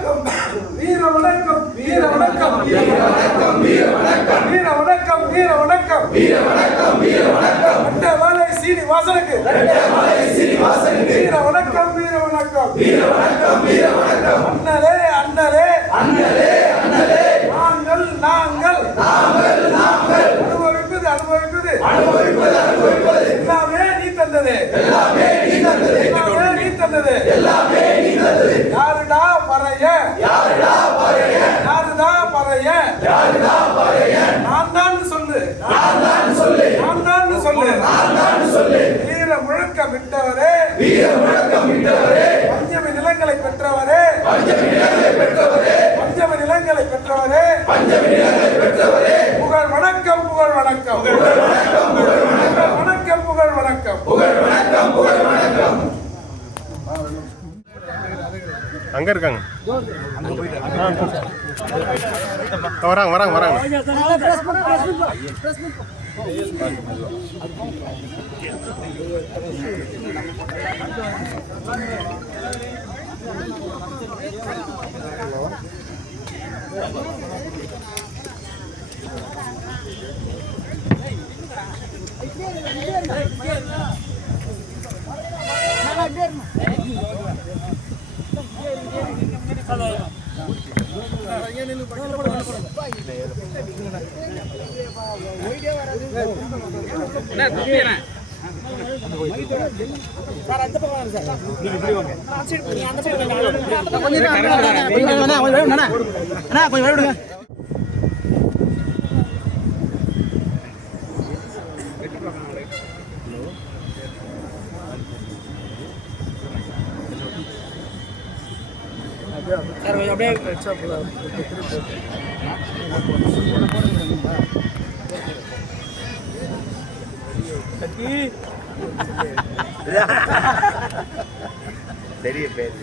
வணக்கம் வீர வணக்கம் வீர வணக்கம் வீர வணக்கம் வீர வணக்கம் வீர வணக்கம் வீர வணக்கம் வீர வணக்கம் வீர வணக்கம் ரெட்டமலை சீனிவாசனுக்கு ரெட்டமலை சீனிவாசனுக்கு வீர வணக்கம் வீர வணக்கம் வீர வணக்கம் வீர வணக்கம் அண்ணலே அண்ணலே அண்ணலே அண்ணலே நாங்கள் நாங்கள் நாங்கள் நாங்கள் அனுபவிப்பது அனுபவிப்பது அனுபவிப்பது அனுபவிப்பது எல்லாமே நீ தந்தது எல்லாமே நீ தந்தது எல்லாமே நீ தந்தது எல்லாமே நீ தந்தது யாருடா பறைய யாருடா பறைய யாருடா பறைய யாருடா பறைய நான் தான் சொல்லு நான் தான் சொல்லு நான் தான் சொல்லு நான் தான் சொல்லு வீர முழக்கம் விட்டவரே வீர முழக்கம் விட்டவரே பஞ்சமி நிலங்களை பெற்றவரே பஞ்சமி நிலங்களை பெற்றவரே பஞ்சமி நிலங்களை பெற்றவரே பஞ்சமி நிலங்களை பெற்றவரே புகழ் வணக்கம் புகழ் வணக்கம் புகழ் வணக்கம் புகழ் வணக்கம் புகழ் வணக்கம் புகழ் வணக்கம் புகழ் வணக்கம் அங்க இருக்காங்க வராங்க வராங்க வராங்க பெரிய பேர்